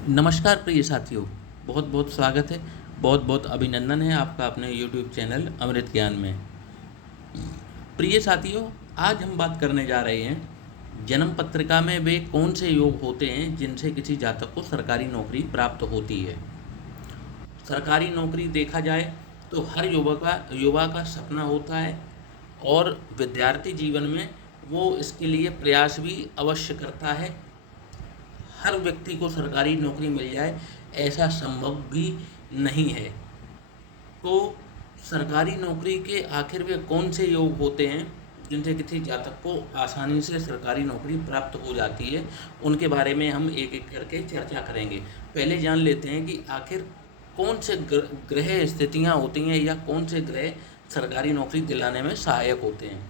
नमस्कार प्रिय साथियों, बहुत बहुत स्वागत है। बहुत बहुत अभिनंदन है आपका अपने यूट्यूब चैनल अमृत ज्ञान में। प्रिय साथियों, आज हम बात करने जा रहे हैं जन्म पत्रिका में वे कौन से योग होते हैं जिनसे किसी जातक को सरकारी नौकरी प्राप्त होती है। सरकारी नौकरी देखा जाए तो हर युवा का सपना होता है और विद्यार्थी जीवन में वो इसके लिए प्रयास भी अवश्य करता है। हर व्यक्ति को सरकारी नौकरी मिल जाए ऐसा संभव भी नहीं है। तो सरकारी नौकरी के आखिर वे कौन से योग होते हैं जिनसे किसी जातक को आसानी से सरकारी नौकरी प्राप्त हो जाती है, उनके बारे में हम एक एक करके चर्चा करेंगे। पहले जान लेते हैं कि आखिर कौन से ग्रह स्थितियां होती हैं या कौन से ग्रह सरकारी नौकरी दिलाने में सहायक होते हैं।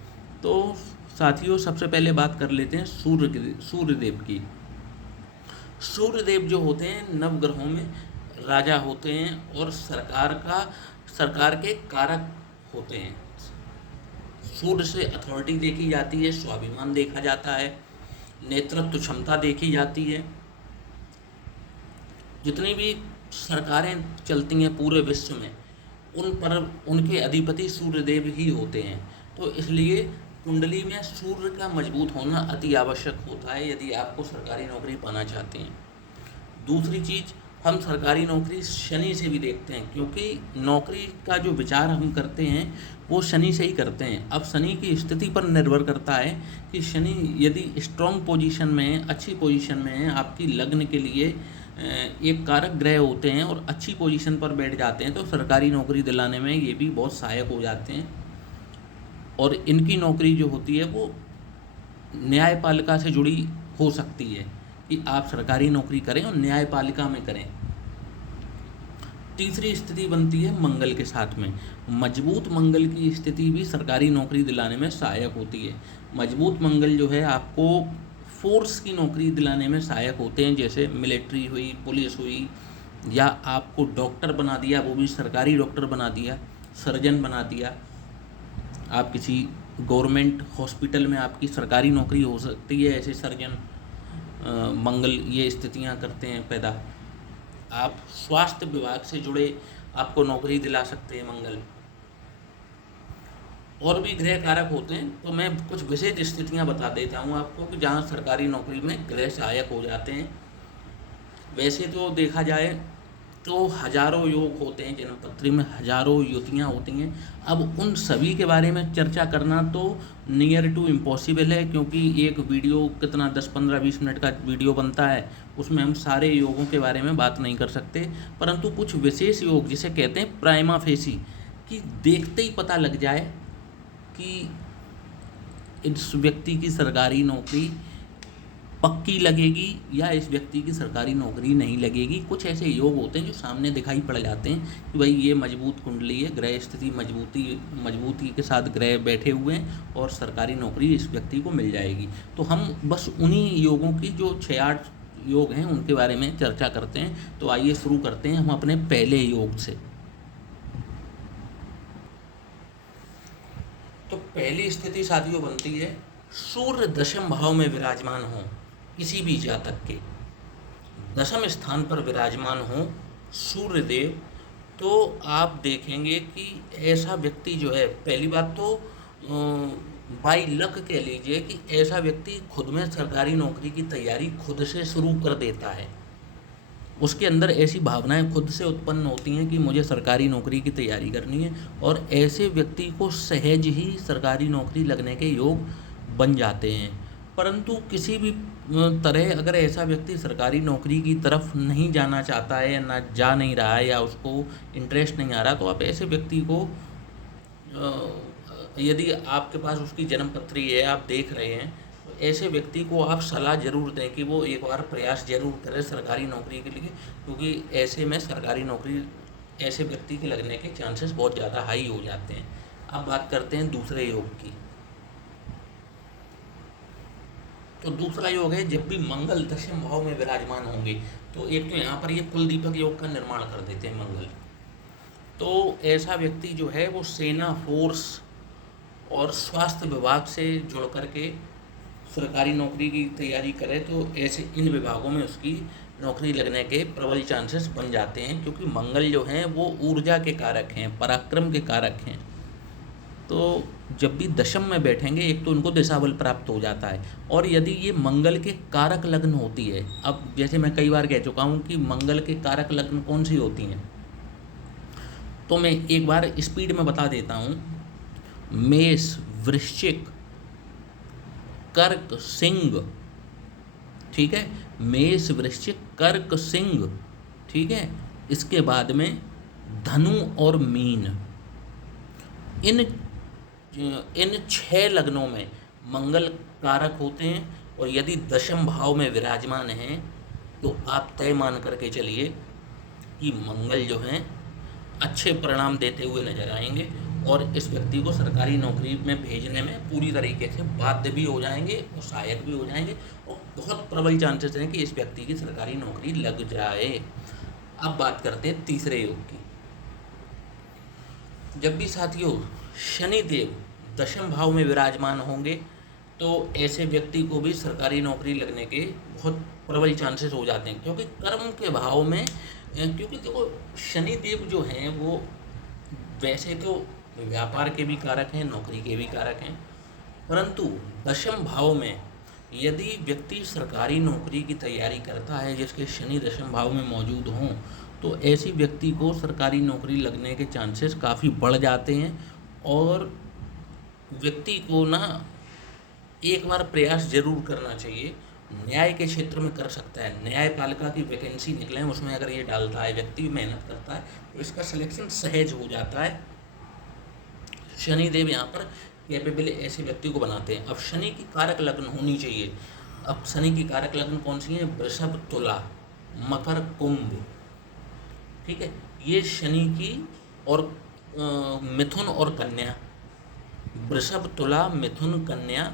तो साथियों, सबसे पहले बात कर लेते हैं सूर्यदेव की। सूर्यदेव जो होते हैं नवग्रहों में राजा होते हैं और सरकार के कारक होते हैं। सूर्य से अथॉरिटी देखी जाती है, स्वाभिमान देखा जाता है, नेतृत्व क्षमता देखी जाती है। जितनी भी सरकारें चलती हैं पूरे विश्व में, उन पर उनके अधिपति सूर्यदेव ही होते हैं। तो इसलिए कुंडली में सूर्य का मजबूत होना अति आवश्यक होता है यदि आपको सरकारी नौकरी पाना चाहते हैं। दूसरी चीज़, हम सरकारी नौकरी शनि से भी देखते हैं, क्योंकि नौकरी का जो विचार हम करते हैं वो शनि से ही करते हैं। अब शनि की स्थिति पर निर्भर करता है कि शनि यदि स्ट्रॉन्ग पोजीशन में है, अच्छी पोजीशन में है, आपकी लग्न के लिए एक कारक ग्रह होते हैं और अच्छी पोजीशन पर बैठ जाते हैं, तो सरकारी नौकरी दिलाने में ये भी बहुत सहायक हो जाते हैं। और इनकी नौकरी जो होती है वो न्यायपालिका से जुड़ी हो सकती है कि आप सरकारी नौकरी करें और न्यायपालिका में करें। तीसरी स्थिति बनती है मंगल के साथ में। मजबूत मंगल की स्थिति भी सरकारी नौकरी दिलाने में सहायक होती है। मजबूत मंगल जो है आपको फोर्स की नौकरी दिलाने में सहायक होते हैं, जैसे मिलिट्री हुई, पुलिस हुई, या आपको डॉक्टर बना दिया, वो भी सरकारी डॉक्टर बना दिया, सर्जन बना दिया। आप किसी गवर्नमेंट हॉस्पिटल में आपकी सरकारी नौकरी हो सकती है, ऐसे सर्जन मंगल ये स्थितियां करते हैं पैदा। आप स्वास्थ्य विभाग से जुड़े आपको नौकरी दिला सकते हैं मंगल। और भी ग्रह कारक होते हैं, तो मैं कुछ विशेष स्थितियां बता देता हूं आपको कि जहां सरकारी नौकरी में ग्रह सहायक हो जाते हैं। वैसे तो देखा जाए तो हजारों योग होते हैं, जन्मपत्री में हजारों युतियाँ होती हैं। अब उन सभी के बारे में चर्चा करना तो नियर टू इम्पॉसिबल है, क्योंकि एक वीडियो कितना 10-15-20 मिनट का वीडियो बनता है, उसमें हम सारे योगों के बारे में बात नहीं कर सकते। परंतु कुछ विशेष योग जिसे कहते हैं प्राइमा फेसी, कि देखते ही पता लग जाए कि इस व्यक्ति की सरकारी नौकरी पक्की लगेगी या इस व्यक्ति की सरकारी नौकरी नहीं लगेगी। कुछ ऐसे योग होते हैं जो सामने दिखाई पड़ जाते हैं कि भाई ये मजबूत कुंडली है, ग्रह स्थिति मजबूती के साथ ग्रह बैठे हुए हैं और सरकारी नौकरी इस व्यक्ति को मिल जाएगी। तो हम बस उन्हीं योगों की जो 6-8 योग हैं उनके बारे में चर्चा करते हैं। तो आइए शुरू करते हैं हम अपने पहले योग से। तो पहली स्थिति साथियों बनती है सूर्य दशम भाव में विराजमान हो, किसी भी जातक के दशम स्थान पर विराजमान हो सूर्यदेव, तो आप देखेंगे कि ऐसा व्यक्ति जो है, पहली बात तो बाई लक कह लीजिए कि ऐसा व्यक्ति खुद में सरकारी नौकरी की तैयारी खुद से शुरू कर देता है। उसके अंदर ऐसी भावनाएं खुद से उत्पन्न होती हैं कि मुझे सरकारी नौकरी की तैयारी करनी है, और ऐसे व्यक्ति को सहज ही सरकारी नौकरी लगने के योग बन जाते हैं। परंतु किसी भी तरह अगर ऐसा व्यक्ति सरकारी नौकरी की तरफ नहीं जाना चाहता है, या ना जा नहीं रहा है, या उसको इंटरेस्ट नहीं आ रहा, तो आप ऐसे व्यक्ति को यदि आपके पास उसकी जन्म पत्री है, आप देख रहे हैं, तो ऐसे व्यक्ति को आप सलाह जरूर दें कि वो एक बार प्रयास जरूर करें सरकारी नौकरी के लिए, क्योंकि ऐसे में सरकारी नौकरी ऐसे व्यक्ति के लगने के चांसेस बहुत ज़्यादा हाई हो जाते हैं। अब बात करते हैं दूसरे योग की। तो दूसरा योग है जब भी मंगल दशम भाव में विराजमान होंगे, तो एक तो यहाँ पर ये कुलदीपक योग का निर्माण कर देते हैं मंगल। तो ऐसा व्यक्ति जो है वो सेना, फोर्स और स्वास्थ्य विभाग से जुड़ करके सरकारी नौकरी की तैयारी करे तो ऐसे इन विभागों में उसकी नौकरी लगने के प्रबल चांसेस बन जाते हैं, क्योंकि मंगल जो हैं वो ऊर्जा के कारक हैं, पराक्रम के कारक हैं। तो जब भी दशम में बैठेंगे, एक तो उनको दिशा बल प्राप्त हो जाता है, और यदि ये मंगल के कारक लग्न होती है, अब जैसे मैं कई बार कह चुका हूँ कि मंगल के कारक लग्न कौन सी होती हैं, तो मैं एक बार स्पीड में बता देता हूँ। मेष, वृश्चिक, कर्क, सिंह, ठीक है, मेष, वृश्चिक, कर्क, सिंह, ठीक है। इसके बाद में धनु और मीन, इन इन 6 लग्नों में मंगल कारक होते हैं, और यदि दशम भाव में विराजमान हैं तो आप तय मान करके चलिए कि मंगल जो हैं अच्छे परिणाम देते हुए नजर आएंगे, और इस व्यक्ति को सरकारी नौकरी में भेजने में पूरी तरीके से बाध्य भी हो जाएंगे और सहायक भी हो जाएंगे, और बहुत प्रबल चांसेस हैं कि इस व्यक्ति की सरकारी नौकरी लग जाए। अब बात करते हैं तीसरे योग की। जब भी साथियों शनि देव दशम भाव में विराजमान होंगे तो ऐसे व्यक्ति को भी सरकारी नौकरी लगने के बहुत प्रबल चांसेस हो जाते हैं, क्योंकि कर्म के भाव में, क्योंकि देखो शनि देव जो हैं वो वैसे तो व्यापार के भी कारक हैं, नौकरी के भी कारक हैं, परंतु दशम भाव में यदि व्यक्ति सरकारी नौकरी की तैयारी करता है जिसके शनि दशम भाव में मौजूद हों, तो ऐसी व्यक्ति को सरकारी नौकरी लगने के चांसेस काफ़ी बढ़ जाते हैं, और व्यक्ति को ना एक बार प्रयास जरूर करना चाहिए। न्याय के क्षेत्र में कर सकता है, न्यायपालिका की वैकेंसी निकले उसमें अगर ये डालता है, व्यक्ति मेहनत करता है तो इसका सिलेक्शन सहज हो जाता है। शनिदेव यहाँ पर कैपेबल ऐसे व्यक्ति को बनाते हैं। अब शनि की कारक लग्न होनी चाहिए। अब शनि की कारक लग्न कौन सी है? वृषभ, तुला, मकर, कुंभ, ठीक है। ये शनि की, और मिथुन और कन्या, वृषभ, तुला, मिथुन, कन्या,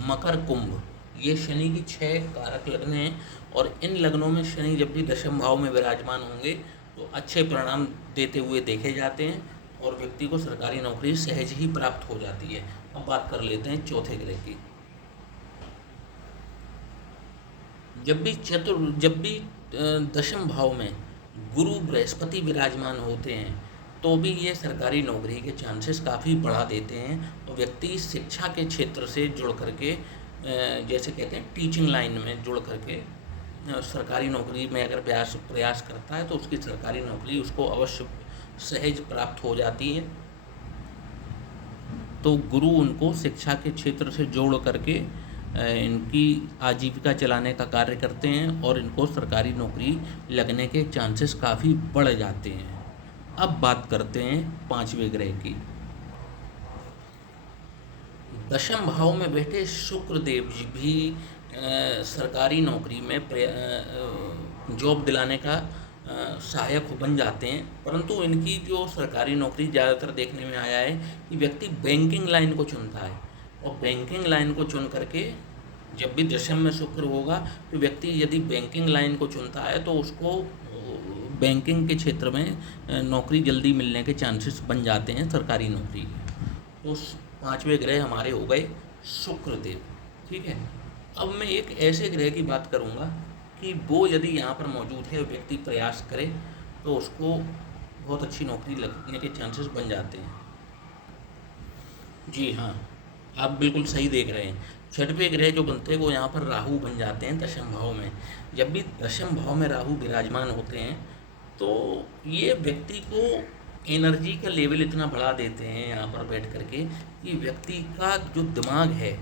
मकर, कुंभ, ये शनि की 6 कारक लग्न हैं, और इन लग्नों में शनि जब भी दशम भाव में विराजमान होंगे तो अच्छे परिणाम देते हुए देखे जाते हैं, और व्यक्ति को सरकारी नौकरी सहज ही प्राप्त हो जाती है। अब बात कर लेते हैं चौथे ग्रह की। जब भी दशम भाव में गुरु, बृहस्पति विराजमान होते हैं तो भी ये सरकारी नौकरी के चांसेस काफ़ी बढ़ा देते हैं। तो व्यक्ति शिक्षा के क्षेत्र से जुड़ करके, जैसे कहते हैं टीचिंग लाइन में जुड़ करके सरकारी नौकरी में अगर प्रयास करता है तो उसकी सरकारी नौकरी उसको अवश्य सहज प्राप्त हो जाती है। तो गुरु उनको शिक्षा के क्षेत्र से जोड़ करके इनकी आजीविका चलाने का कार्य करते हैं, और इनको सरकारी नौकरी लगने के चांसेस काफ़ी बढ़ जाते हैं। अब बात करते हैं पांचवें ग्रह की। दशम भाव में बैठे शुक्र देव जी भी सरकारी नौकरी में जॉब दिलाने का सहायक बन जाते हैं, परंतु इनकी जो सरकारी नौकरी ज़्यादातर देखने में आया है कि व्यक्ति बैंकिंग लाइन को चुनता है, और बैंकिंग लाइन को चुन करके जब भी दशम में शुक्र होगा तो व्यक्ति यदि बैंकिंग लाइन को चुनता है तो उसको बैंकिंग के क्षेत्र में नौकरी जल्दी मिलने के चांसेस बन जाते हैं सरकारी नौकरी। तो पांचवें ग्रह हमारे हो गए शुक्र देव, ठीक है। अब मैं एक ऐसे ग्रह की बात करूंगा कि वो यदि यहाँ पर मौजूद है, व्यक्ति प्रयास करे तो उसको बहुत अच्छी नौकरी लगने के चांसेस बन जाते हैं। जी हाँ, आप बिल्कुल सही देख रहे हैं। छठवें ग्रह जो बनते हैं वो यहाँ पर राहु बन जाते हैं दशम भाव में। जब भी दशम भाव में राहु विराजमान होते हैं तो ये व्यक्ति को एनर्जी का लेवल इतना बढ़ा देते हैं यहाँ पर बैठ करके कि व्यक्ति का जो दिमाग है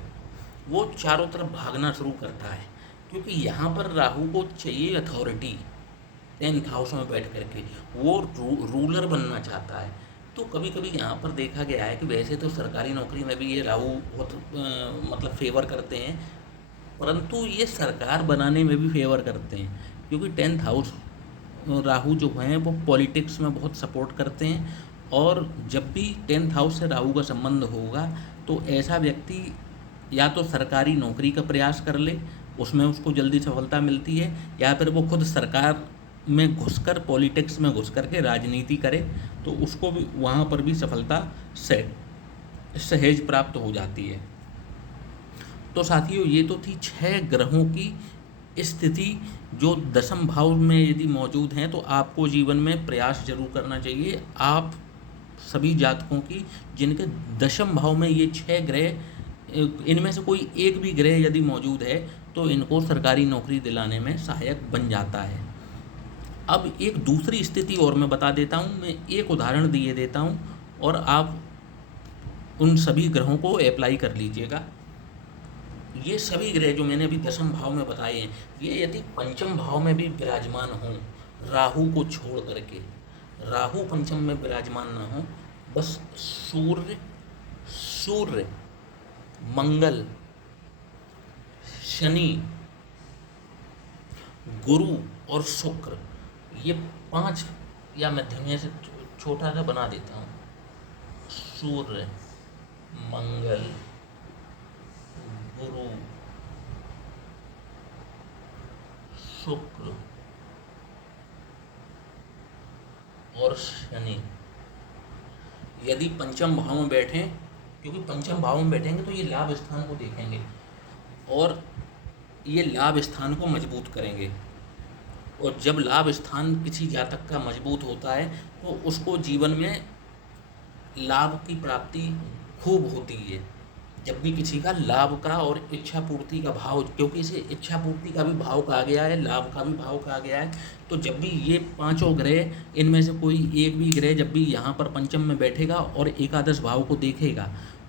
वो चारों तरफ भागना शुरू करता है, क्योंकि यहाँ पर राहु को चाहिए अथॉरिटी। 10th हाउस में बैठ करके वो रूलर बनना चाहता है। तो कभी कभी यहाँ पर देखा गया है कि वैसे तो सरकारी नौकरी में भी ये राहु बहुत मतलब फेवर करते हैं, परंतु ये सरकार बनाने में भी फेवर करते हैं, क्योंकि 10th हाउस राहु जो हैं वो पॉलिटिक्स में बहुत सपोर्ट करते हैं। और जब भी 10th हाउस से राहु का संबंध होगा तो ऐसा व्यक्ति या तो सरकारी नौकरी का प्रयास कर ले, उसमें उसको जल्दी सफलता मिलती है, या फिर वो खुद सरकार में घुसकर, पॉलिटिक्स में घुस कर के राजनीति करे तो उसको भी वहाँ पर भी सफलता सहज प्राप्त हो जाती है। तो साथियों ये तो थी 6 ग्रहों की स्थिति जो दशम भाव में यदि मौजूद हैं, तो आपको जीवन में प्रयास जरूर करना चाहिए। आप सभी जातकों की जिनके दशम भाव में ये 6 ग्रह, इनमें से कोई एक भी ग्रह यदि मौजूद है तो इनको सरकारी नौकरी दिलाने में सहायक बन जाता है। अब एक दूसरी स्थिति और मैं बता देता हूँ, मैं एक उदाहरण दिए देता हूँ और आप उन सभी ग्रहों को अप्लाई कर लीजिएगा। ये सभी ग्रह जो मैंने अभी दशम भाव में बताए हैं, ये यदि पंचम भाव में भी विराजमान हों, राहु को छोड़ करके, राहु पंचम में विराजमान ना हो, बस सूर्य, मंगल, शनि, गुरु और शुक्र, ये 5, या मैं धनिया से छोटा सा बना देता हूँ, सूर्य, मंगल, गुरु, शुक्र और शनि यदि पंचम भाव में बैठें, क्योंकि पंचम भाव में बैठेंगे तो ये लाभ स्थान को देखेंगे और ये लाभ स्थान को मजबूत करेंगे। और जब लाभ स्थान किसी जातक का मजबूत होता है तो उसको जीवन में लाभ की प्राप्ति खूब होती है। जब भी किसी का लाभ का और इच्छा पूर्ति का भाव, क्योंकि इसे इच्छा पूर्ति का भी भाव कहा गया है, लाभ का भी भाव कहा गया है, तो जब भी ये 5 ग्रह, इनमें से कोई एक भी ग्रह जब भी यहाँ पर पंचम में बैठेगा और एकादश भाव को देखेगा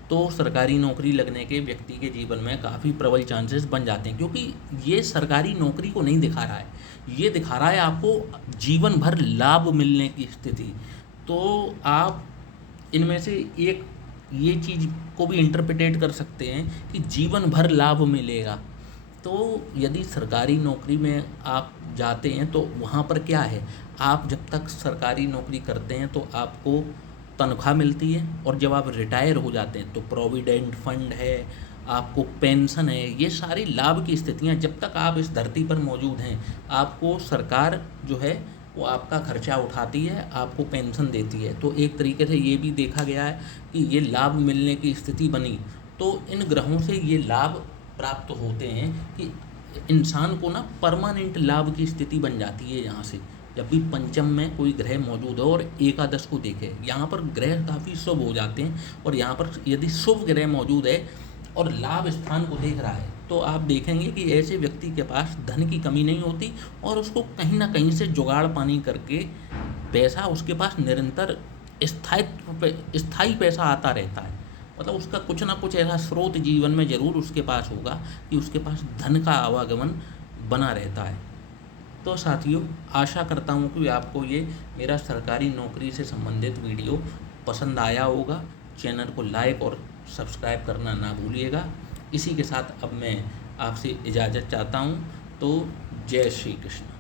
तो सरकारी नौकरी लगने के व्यक्ति के जीवन में काफ़ी प्रबल चांसेस बन जाते हैं। क्योंकि ये सरकारी नौकरी को नहीं दिखा रहा है, ये दिखा रहा है आपको जीवन भर लाभ मिलने की स्थिति। तो आप इनमें से एक ये चीज़ को भी इंटरप्रिटेट कर सकते हैं कि जीवन भर लाभ मिलेगा। तो यदि सरकारी नौकरी में आप जाते हैं तो वहाँ पर क्या है, आप जब तक सरकारी नौकरी करते हैं तो आपको तनख्वाह मिलती है, और जब आप रिटायर हो जाते हैं तो प्रोविडेंट फंड है, आपको पेंशन है, ये सारी लाभ की स्थितियाँ जब तक आप इस धरती पर मौजूद हैं आपको सरकार जो है वो आपका खर्चा उठाती है, आपको पेंशन देती है। तो एक तरीके से ये भी देखा गया है कि ये लाभ मिलने की स्थिति बनी तो इन ग्रहों से ये लाभ प्राप्त होते हैं कि इंसान को ना परमानेंट लाभ की स्थिति बन जाती है। यहाँ से जब भी पंचम में कोई ग्रह मौजूद हो और एकादश को देखे, यहाँ पर ग्रह काफ़ी शुभ हो जाते हैं, और यहाँ पर यदि शुभ ग्रह मौजूद है और लाभ स्थान को देख रहा है तो आप देखेंगे कि ऐसे व्यक्ति के पास धन की कमी नहीं होती और उसको कहीं ना कहीं से जुगाड़ पानी करके पैसा उसके पास निरंतर स्थायी पैसा आता रहता है। मतलब उसका कुछ ना कुछ ऐसा स्रोत जीवन में ज़रूर उसके पास होगा कि उसके पास धन का आवागमन बना रहता है। तो साथियों, आशा करता हूँ कि आपको ये मेरा सरकारी नौकरी से संबंधित वीडियो पसंद आया होगा। चैनल को लाइक और सब्सक्राइब करना ना भूलिएगा। इसी के साथ अब मैं आपसे इजाज़त चाहता हूँ। तो जय श्री कृष्ण।